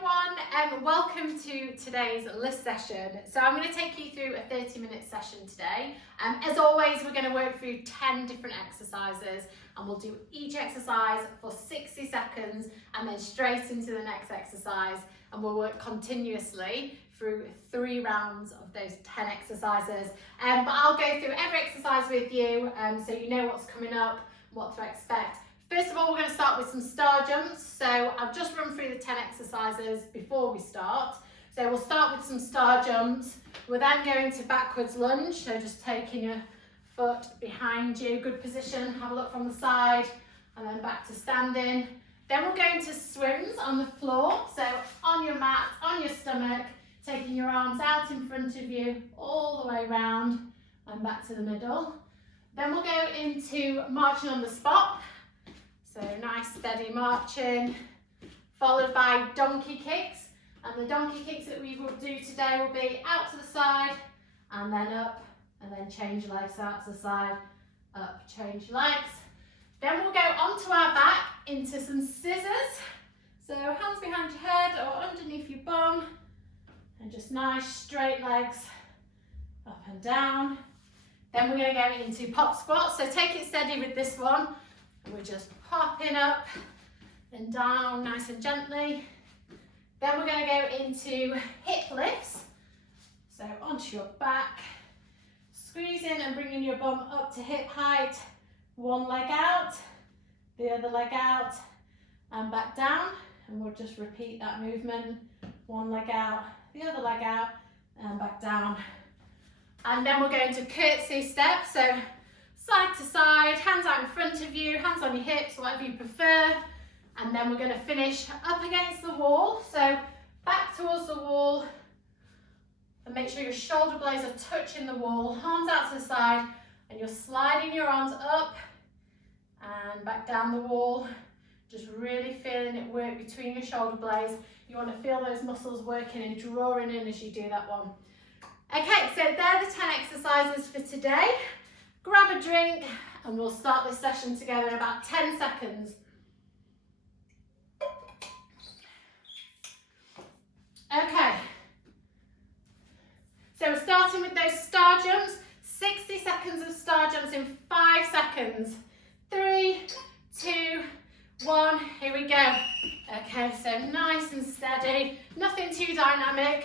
everyone, and welcome to today's LISS session. So I'm going to take you through a 30-minute session today. As always, we're going to work through 10 different exercises, and we'll do each exercise for 60 seconds and then straight into the next exercise, and we'll work continuously through 3 rounds of those 10 exercises. But I'll go through every exercise with you so you know what's coming up, what to expect. First of all, we're going to start with some star jumps. So I've just run through the 10 exercises before we start. So we'll start with some star jumps. We're then going to backwards lunge. So just taking your foot behind you, good position, have a look from the side, and then back to standing. Then we'll go into swims on the floor. So on your mat, on your stomach, taking your arms out in front of you, all the way round and back to the middle. Then we'll go into marching on the spot. So nice steady marching, followed by donkey kicks. And the donkey kicks that we will do today will be out to the side and then up, and then change legs, out to the side, up, change legs. Then we'll go onto our back into some scissors. So hands behind your head or underneath your bum, and just nice straight legs up and down. Then we're going to go into pop squats. So take it steady with this one. We're just popping up and down nice and gently. Then we're going to go into hip lifts. So onto your back, squeezing and bringing your bum up to hip height. One leg out, the other leg out, and back down. And we'll just repeat that movement. One leg out, the other leg out, and back down. And then we'll go into curtsy step. So side to side, hands out in front of you, hands on your hips, whatever you prefer. And then we're going to finish up against the wall. So back towards the wall, and make sure your shoulder blades are touching the wall, arms out to the side, and you're sliding your arms up and back down the wall. Just really feeling it work between your shoulder blades. You want to feel those muscles working and drawing in as you do that one. Okay, so they're the 10 exercises for today. Grab a drink and we'll start this session together in about 10 seconds. Okay, so we're starting with those star jumps. 60 seconds of star jumps in 5 seconds. 3, 2, 1, here we go. Okay, so nice and steady, nothing too dynamic.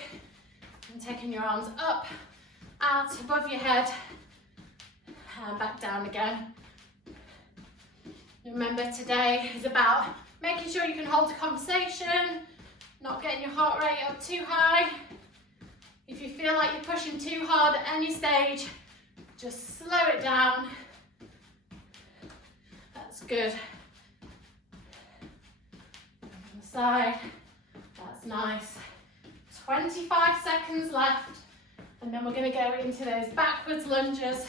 And taking your arms up, out, above your head, and back down again. Remember, today is about making sure you can hold a conversation, not getting your heart rate up too high. If you feel like you're pushing too hard at any stage, just slow it down. That's good. On the side, that's nice. 25 seconds left, and then we're going to go into those backwards lunges.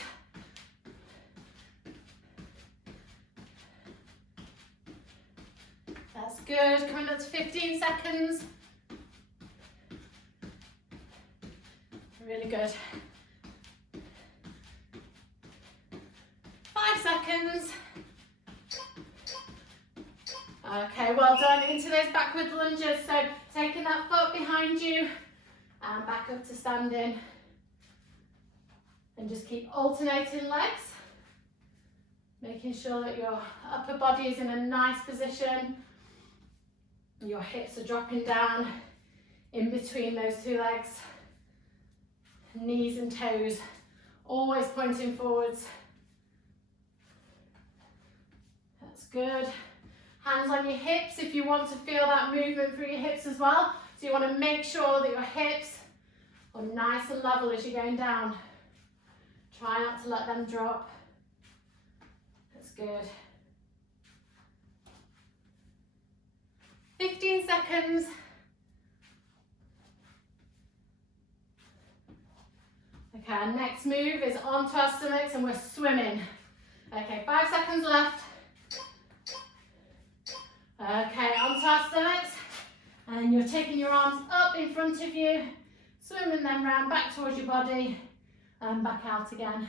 That's good. Coming up to 15 seconds. Really good. 5 seconds. Okay, well done. Into those backward lunges. So taking that foot behind you and back up to standing. And just keep alternating legs. Making sure that your upper body is in a nice position. Your hips are dropping down in between those 2 legs. Knees and toes always pointing forwards. That's good. Hands on your hips if you want to feel that movement through your hips as well. So you want to make sure that your hips are nice and level as you're going down. Try not to let them drop. That's good. 15 seconds. Okay, our next move is onto our stomachs and we're swimming. Okay, 5 seconds left. Okay, onto our stomachs, and you're taking your arms up in front of you, swimming them round back towards your body and back out again.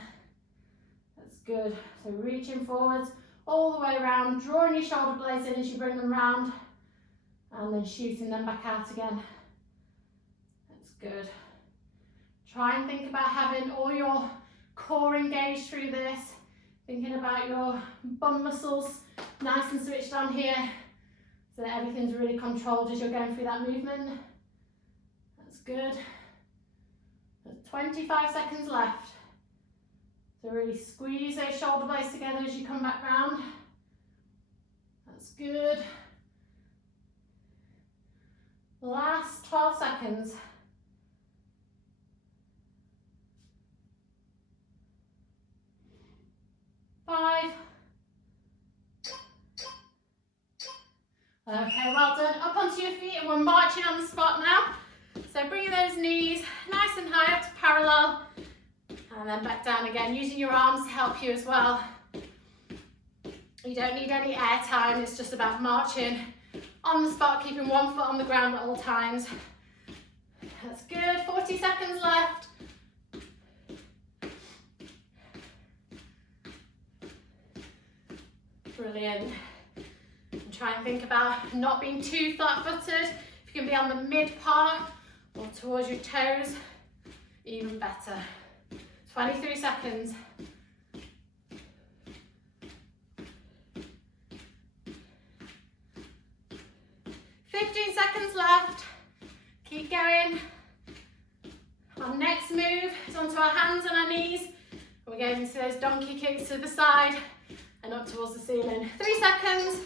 That's good. So So, reaching forwards all the way around, drawing your shoulder blades in as you bring them round. and then shooting them back out again. That's good. Try and think about having all your core engaged through this, thinking about your bum muscles nice and switched on here, so that everything's really controlled as you're going through that movement. That's good. There's 25 seconds left. So really squeeze those shoulder blades together as you come back round. That's good. Last 12 seconds. 5. Okay, well done. Up onto your feet, and we're marching on the spot now. So bringing those knees nice and high up to parallel, and then back down again, using your arms to help you as well. You don't need any air time, it's just about marching on the spot, keeping one foot on the ground at all times. That's good, 40 seconds left. Brilliant. And try and think about not being too flat-footed. If you can be on the mid-part or towards your toes, even better. 23 seconds. 15 seconds left. Keep going. Our next move is onto our hands and our knees. We're going into those donkey kicks to the side and up towards the ceiling. 3 seconds.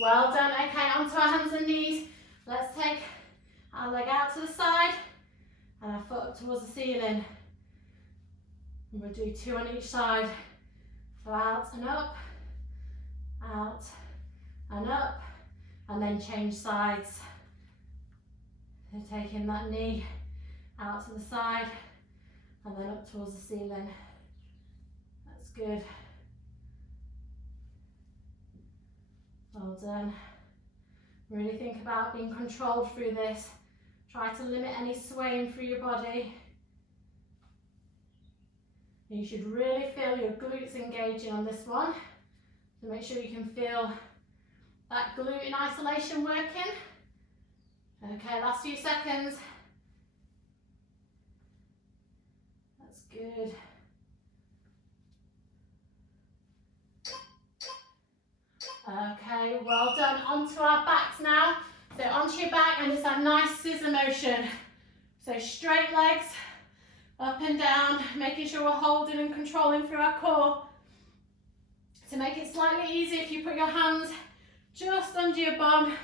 Well done. Okay, onto our hands and knees. Let's take our leg out to the side and our foot up towards the ceiling. And we'll do 2 on each side. So out and up, and then change sides. So taking that knee out to the side and then up towards the ceiling. That's good. Well done. Really think about being controlled through this. Try to limit any swaying through your body. You should really feel your glutes engaging on this one. So make sure you can feel that glute in isolation working. Okay, last few seconds. That's good. Okay, well done. Onto our backs now. So onto your back, and it's that nice scissor motion. So straight legs, up and down, making sure we're holding and controlling through our core. To make it slightly easier, if you put your hands just under your bum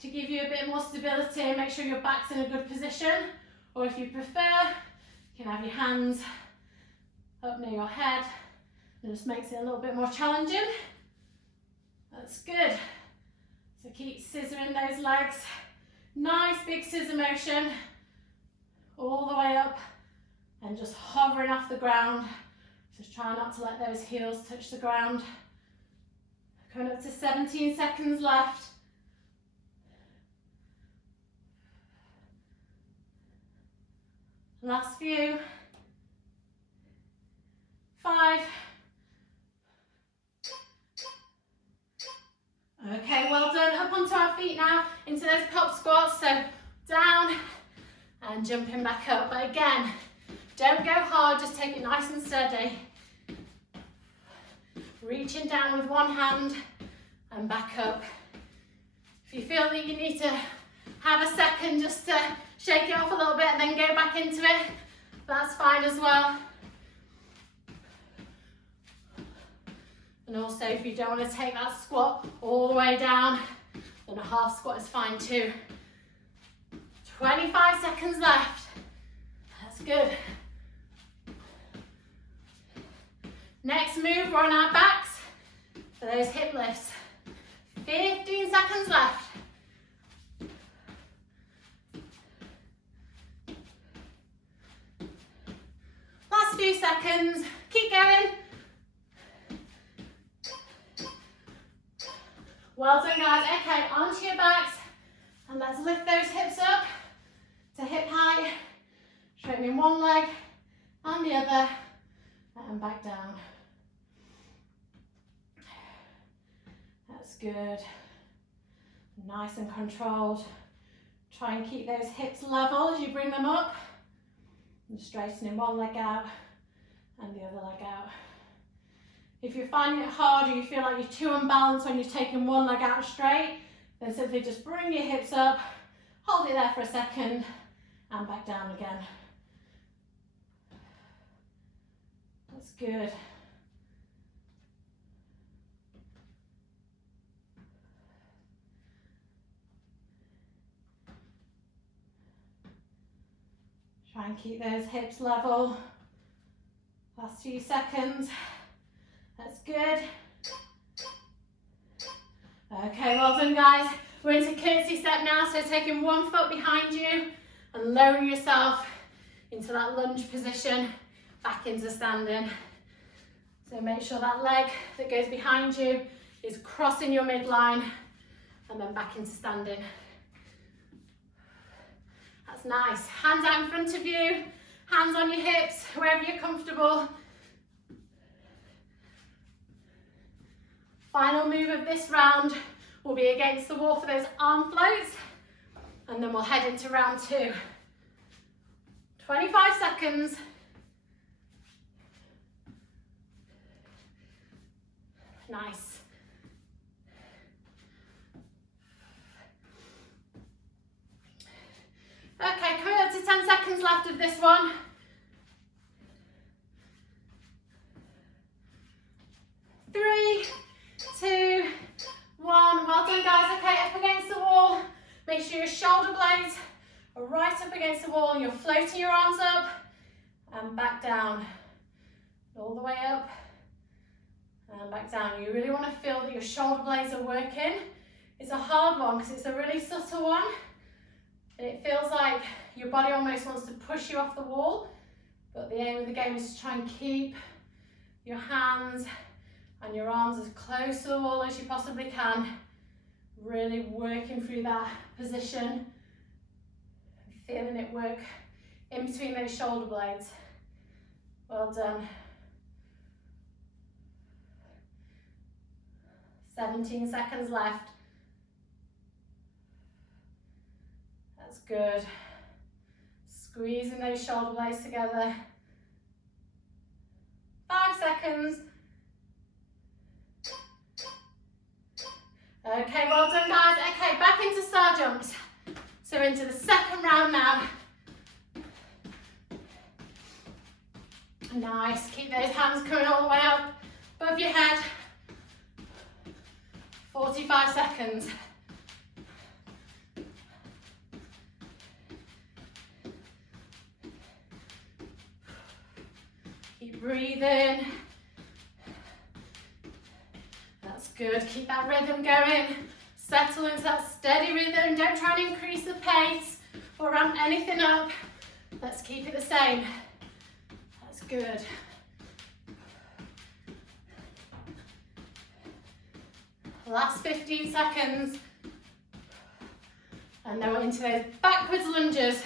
to give you a bit more stability and make sure your back's in a good position. Or if you prefer, you can have your hands up near your head. It just makes it a little bit more challenging. That's good. So keep scissoring those legs. Nice big scissor motion all the way up and just hovering off the ground. Just try not to let those heels touch the ground. Coming up to 17 seconds left. Last few. 5. Okay, well done. Up onto our feet now, into those pop squats. So down and jumping back up. But again, don't go hard, just take it nice and steady. Reaching down with one hand and back up. If you feel that you need to have a second just to shake it off a little bit and then go back into it, that's fine as well. And also, if you don't want to take that squat all the way down, then a half squat is fine too. 25 seconds left. That's good. Next move, we're on our backs for those hip lifts. 15 seconds left. Last few seconds. Keep going. Well done, guys. Okay, onto your backs, and let's lift those hips up to hip height. Straightening one leg and the other, and back down. That's good. Nice and controlled. Try and keep those hips level as you bring them up. And straightening one leg out and the other leg out. If you're finding it hard or you feel like you're too unbalanced when you're taking one leg out straight, then simply just bring your hips up, hold it there for a second, and back down again. That's good. Try and keep those hips level. Last few seconds. That's good. Okay, well done guys. We're into curtsy step now, so taking one foot behind you and lowering yourself into that lunge position, back into standing. So make sure that leg that goes behind you is crossing your midline and then back into standing. That's nice. Hands out in front of you, hands on your hips, wherever you're comfortable. Final move of this round will be against the wall for those arm floats, and then we'll head into round 2. 25 seconds. Nice. Okay, coming up to 10 seconds left of this one. 3, 2, 1. Well done guys. Okay, up against the wall. Make sure your shoulder blades are right up against the wall. You're floating your arms up and back down. All the way up and back down. You really want to feel that your shoulder blades are working. It's a hard one because it's a really subtle one. And it feels like your body almost wants to push you off the wall. But the aim of the game is to try and keep your hands and your arms as close to the wall as you possibly can. Really working through that position. Feeling it work in between those shoulder blades. Well done. 17 seconds left. That's good. Squeezing those shoulder blades together. 5 seconds. Okay, well done guys. Okay, back into star jumps. So into the second round now. Nice, keep those hands coming all the way up above your head. 45 seconds. Keep breathing. That's good, keep that rhythm going. Settle into that steady rhythm. Don't try and increase the pace or ramp anything up. Let's keep it the same. That's good. Last 15 seconds. And then we're into those backwards lunges.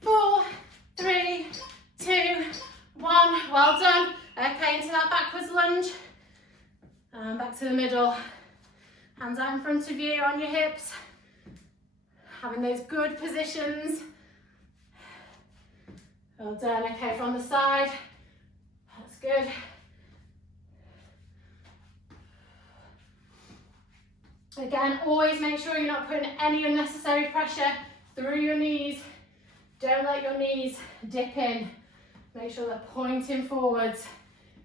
Four, 3, 2, 1. Well done. Okay, into that backwards lunge. And back to the middle. Hands out in front of you on your hips. Having those good positions. Well done. Okay, from the side. That's good. Again, always make sure you're not putting any unnecessary pressure through your knees. Don't let your knees dip in. Make sure they're pointing forwards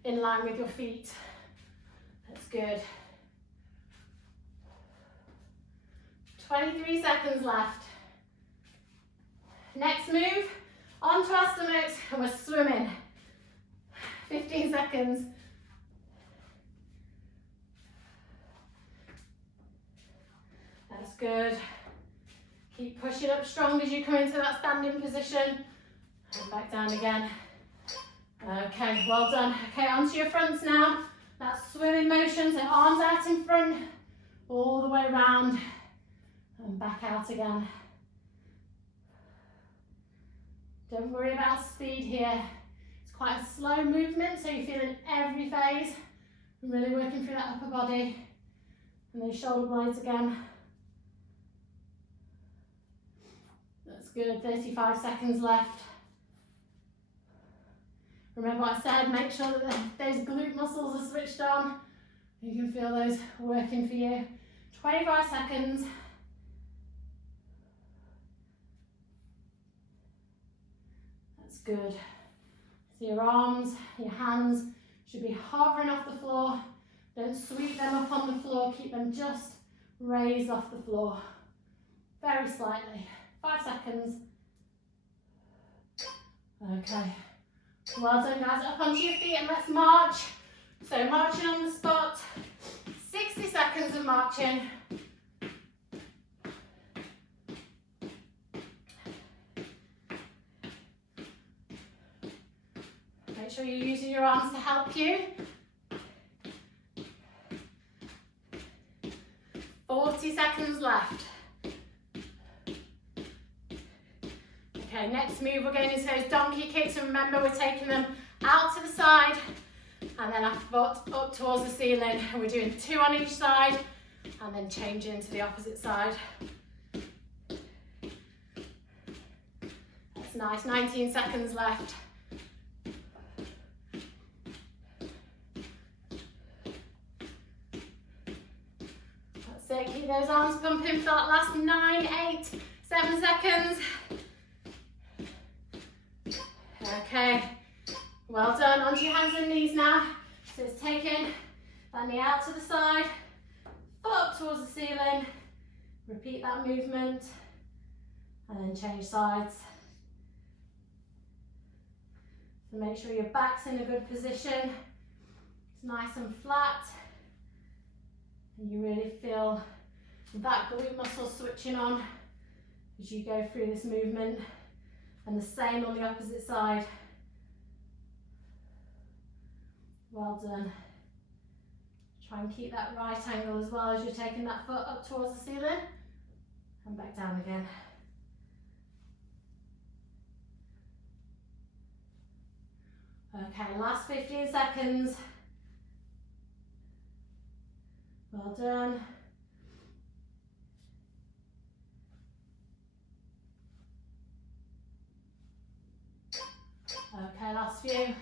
in line with your feet. That's good. 23 seconds left. Next move, onto our stomachs and we're swimming. 15 seconds. That's good. Keep pushing up strong as you come into that standing position. And back down again. Okay, well done. Okay, onto your fronts now. That swimming motion, so arms out in front, all the way around, and back out again. Don't worry about speed here. It's quite a slow movement, so you're feeling every phase. I'm really working through that upper body. And those shoulder blades again. That's good, 35 seconds left. Remember what I said, make sure that those glute muscles are switched on. You can feel those working for you. 25 seconds. That's good. So your arms, your hands should be hovering off the floor. Don't sweep them up on the floor, keep them just raised off the floor. Very slightly. 5 seconds. Okay. Well done guys, up onto your feet and let's march. So marching on the spot, 60 seconds of marching. Make sure you're using your arms to help you. 40 seconds left. Okay, next move we're going into those donkey kicks, and remember we're taking them out to the side and then our foot up towards the ceiling, and we're doing 2 on each side and then changing to the opposite side. That's nice, 19 seconds left. That's it, keep those arms pumping for that last 9, 8, 7 seconds. Okay, well done. Onto your hands and knees now. So it's taking that knee out to the side, foot up towards the ceiling. Repeat that movement and then change sides. So make sure your back's in a good position. It's nice and flat. And you really feel that glute muscle switching on as you go through this movement. And the same on the opposite side. Well done. Try and keep that right angle as well as you're taking that foot up towards the ceiling and back down again. Okay, last 15 seconds. Well done. Okay, last few.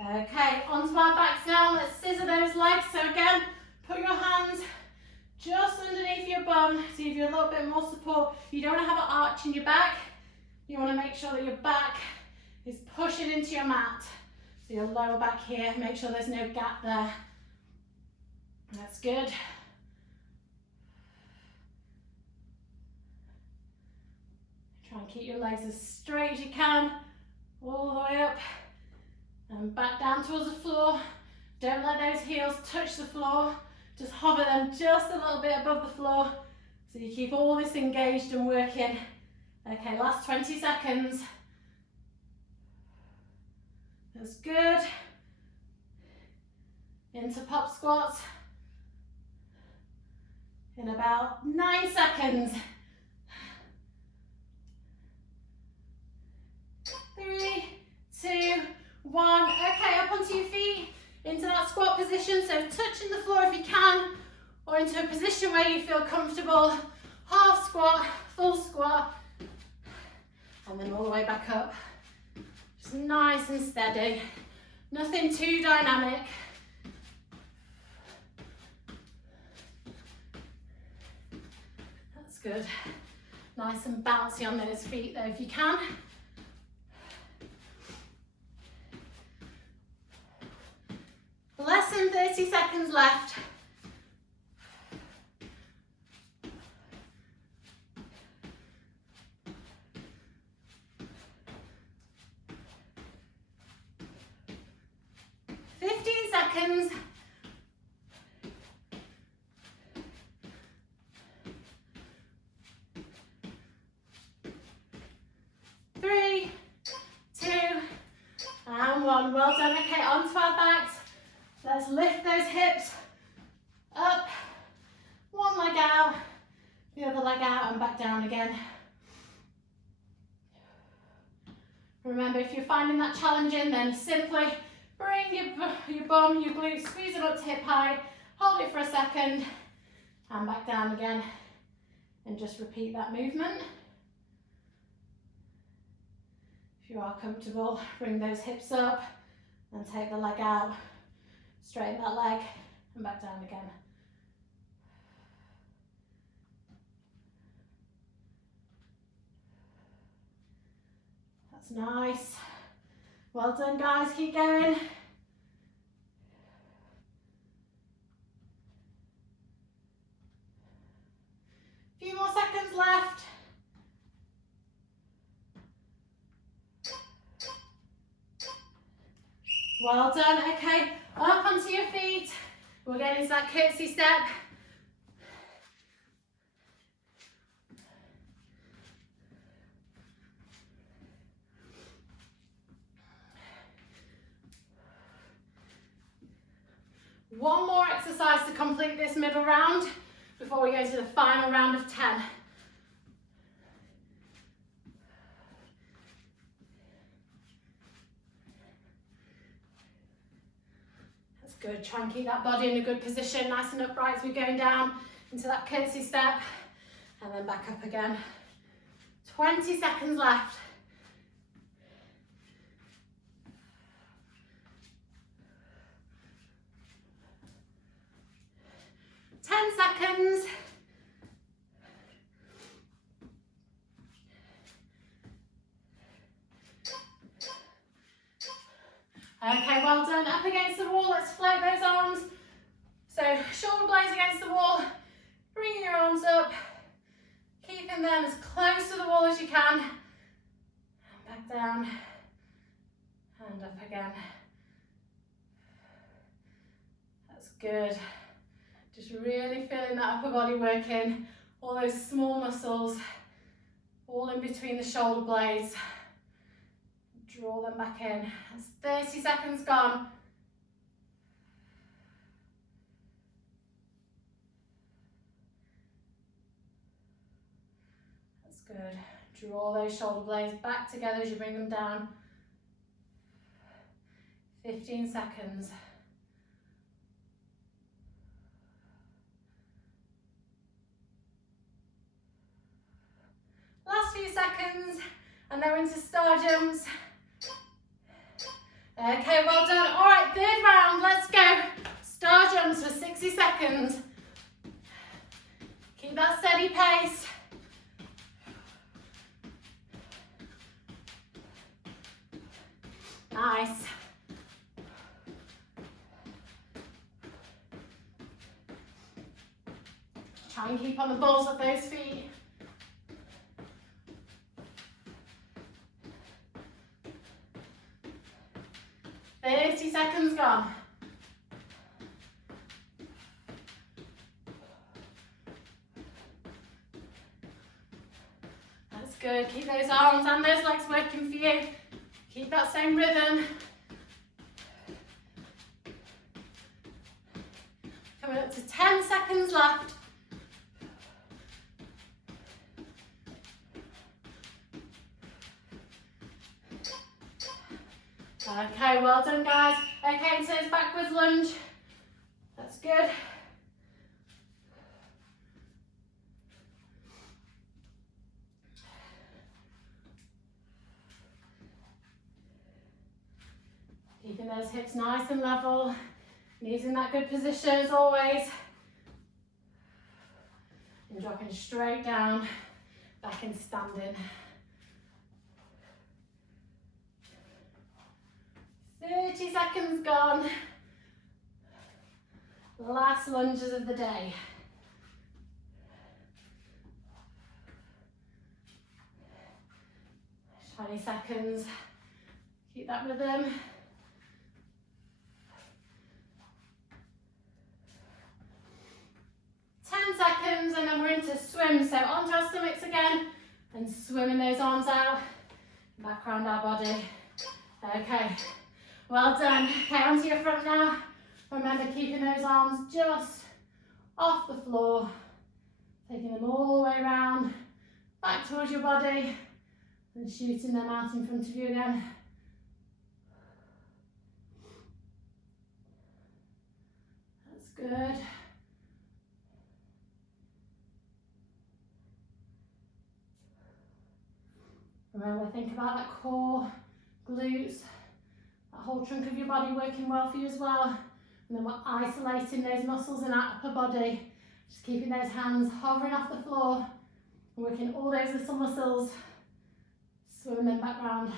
Okay, onto our backs now. Let's scissor those legs. So again, put your hands just underneath your bum to give you a little bit more support. You don't want to have an arch in your back. You want to make sure that your back is pushing into your mat. So your lower back here, make sure there's no gap there. That's good. Try and keep your legs as straight as you can. All the way up and back down towards the floor. Don't let those heels touch the floor. Just hover them just a little bit above the floor so you keep all this engaged and working. Okay, last 20 seconds. That's good. Into pop squats in about 9 seconds. 3, 2, 1. Okay, up onto your feet, into that squat position. So touching the floor if you can, or into a position where you feel comfortable. Half squat, full squat, and then all the way back up. Just nice and steady. Nothing too dynamic. That's good. Nice and bouncy on those feet though if you can. Less than 30 seconds left. Seconds. 3, 2, and 1. Well done. Okay, onto our backs. Let's lift those hips up. One leg out, the other leg out, and back down again. Remember, if you're finding that challenging, then simply bring your bum, your glutes, squeeze it up to hip height, hold it for a second, and back down again, and just repeat that movement. If you are comfortable, bring those hips up, and take the leg out, straighten that leg, and back down again. That's nice. Well done, guys, keep going. Few more seconds left. Well done. Okay, up onto your feet. We're getting into that curtsy step. One more exercise to complete this middle round before we go to the final round of 10. That's good. Try and keep that body in a good position, nice and upright as we're going down into that curtsy step, and then back up again. 20 seconds left. Seconds. Okay, well done. Up against the wall, let's float those arms. So shoulder blades against the wall, bringing your arms up, keeping them as close to the wall as you can. And back down, and up again. That's good. Just really feeling that upper body working, all those small muscles, all in between the shoulder blades. Draw them back in. That's 30 seconds gone. That's good. Draw those shoulder blades back together as you bring them down. 15 seconds. Last few seconds, and then we're into star jumps. Okay, well done. All right, third round, let's go. Star jumps for 60 seconds. Keep that steady pace. Nice. Try and keep on the balls of those feet. Seconds gone. That's good. Keep those arms and those legs working for you. Keep that same rhythm. Coming up to 10 seconds left. Okay, well done, guys. Okay, so it's backwards lunge. That's good. Keeping those hips nice and level. Knees in that good position as always. And dropping straight down, back into standing. 30 seconds gone. Last lunges of the day. Twenty seconds. Keep that rhythm. 10 seconds, and then we're into swim. So onto our stomachs again, and swimming those arms out, back around our body. Okay. Well done. Okay, onto your front now. Remember, keeping those arms just off the floor, taking them all the way around, back towards your body, And shooting them out in front of you again. That's good. Remember, think about that core, glutes, that whole trunk of your body working well for you as well. And then we're isolating those muscles in our upper body. Just keeping those hands hovering off the floor. And working all those little muscles. Swimming them back round.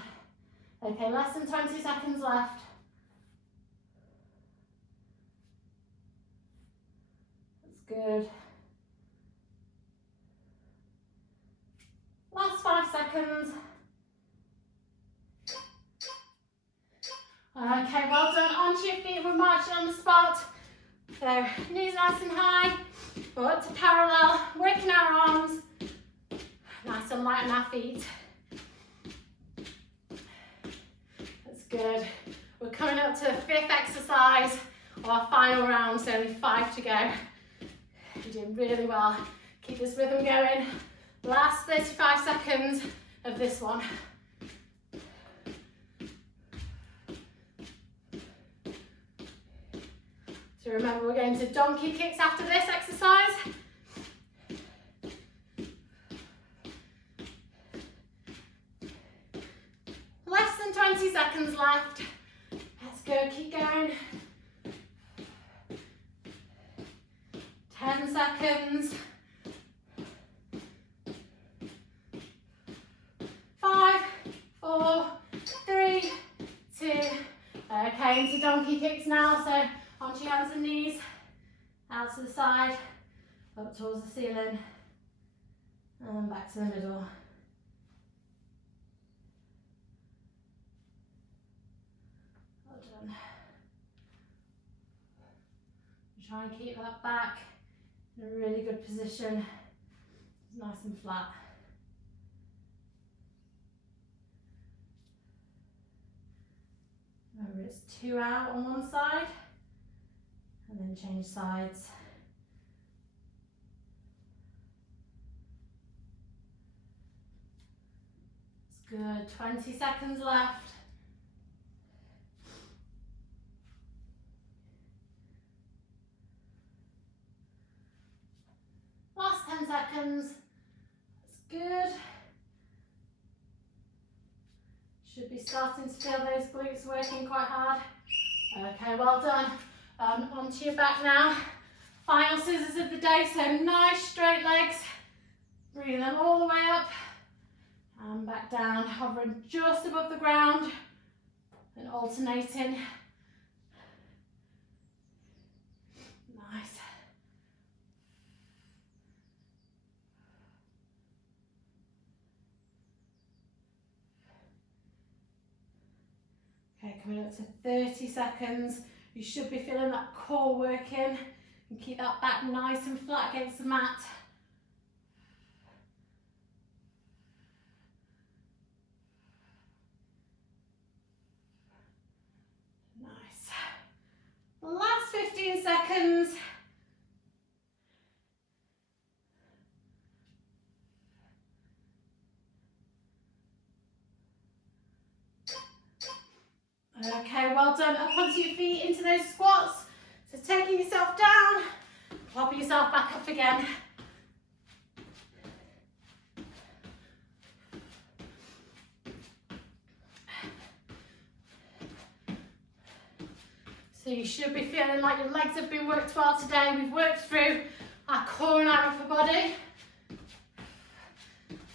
Okay, less than 20 seconds left. That's good. Last 5 seconds. Okay, well done. Onto your feet, we're marching on the spot. So, knees nice and high, but to parallel, working our arms. Nice and light on our feet. That's good. We're coming up to the 5th exercise of our final round, so only 5 to go. You're doing really well. Keep this rhythm going. Last 35 seconds of this one. So remember, we're going to donkey kicks after this exercise. Less than 20 seconds left. Let's go, keep going. 10 seconds. 5, 4, 3, 2. Okay, into donkey kicks now. So onto your hands and knees, out to the side, up towards the ceiling, and then back to the middle. Well done. Try and keep that back in a really good position, nice and flat. Remember, it's 2 out on one side, and then change sides. It's good. 20 seconds left. Last 10 seconds. That's good. Should be starting to feel those glutes working quite hard. Okay, well done. Onto your back now. Final scissors of the day, so nice straight legs. Bring them all the way up and back down, hovering just above the ground and alternating. Nice. Okay, coming up to 30 seconds. You should be feeling that core working and keep that back nice and flat against the mat. Nice. Last 15 seconds. Okay, well done. Up onto your feet into those squats. So taking yourself down, plopping yourself back up again. So you should be feeling like your legs have been worked well today. We've worked through our core and our upper body.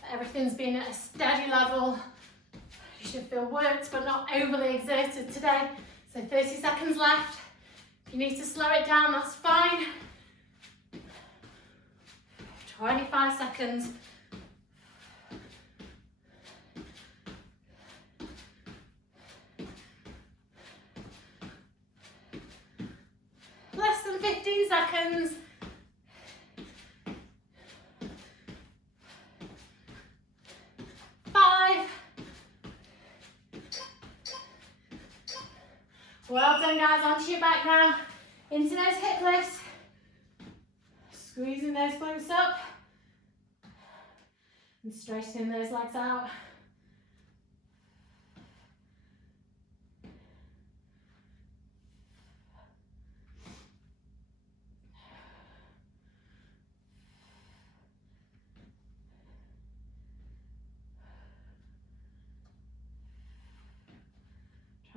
Everything's been at a steady level. You should feel worked but not overly exerted today. So 30 seconds left. If you need to slow it down, that's fine. 25 seconds. Less than 15 seconds. Well done, guys. Onto your back now. Into those hip lifts. Squeezing those glutes up. And straightening those legs out.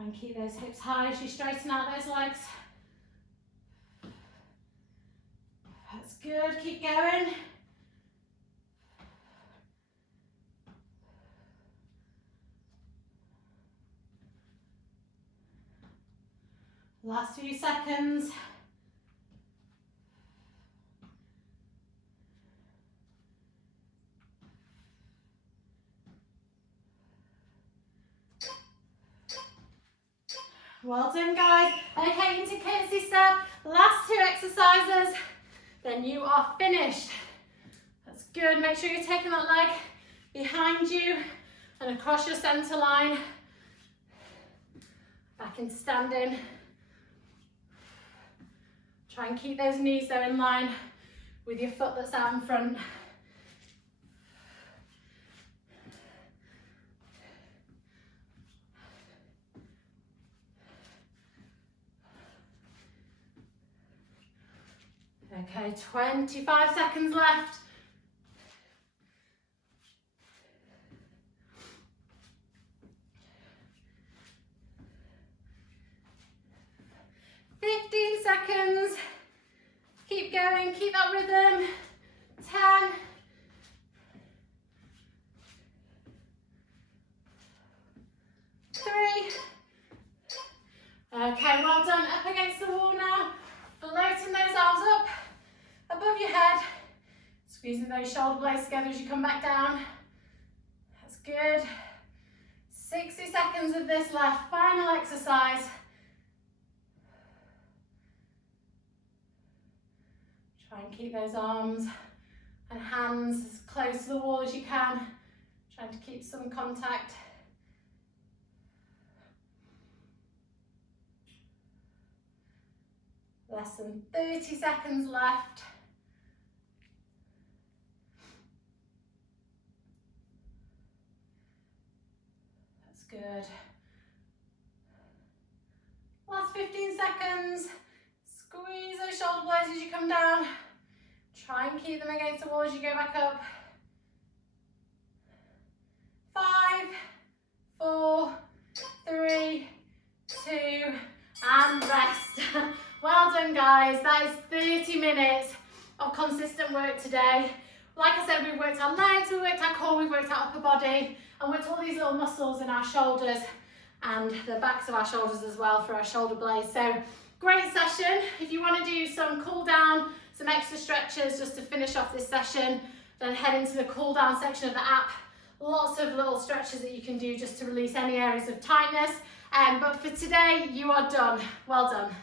Try and keep those hips high as you straighten out those legs. That's good, keep going. Last few seconds. Well done, guys. Okay, into curtsy step. Last 2 exercises, then you are finished. That's good. Make sure you're taking that leg behind you and across your center line. Back into standing. Try and keep those knees though in line with your foot that's out in front. Okay, 25 seconds left. Seconds. Keep going, keep that rhythm. 10. 3. Okay, well done. Up against the wall now. Floating those arms up above your head. Squeezing those shoulder blades together as you come back down. That's good. 60 seconds of this left. Final exercise. Try and keep those arms and hands as close to the wall as you can. Trying to keep some contact. Less than 30 seconds left. That's good. Last 15 seconds. Squeeze those shoulder blades as you come down. Try and keep them against the wall as you go back up. 5, 4, 3, 2, and rest. Well done, guys. That is 30 minutes of consistent work today. Like I said, we've worked our legs, we've worked our core, we've worked our upper body, and worked all these little muscles in our shoulders and the backs of our shoulders as well for our shoulder blades. So great session. If you want to do some cool down, some extra stretches just to finish off this session, then head into the cool down section of the app. Lots of little stretches that you can do just to release any areas of tightness. But for today, you are done. Well done.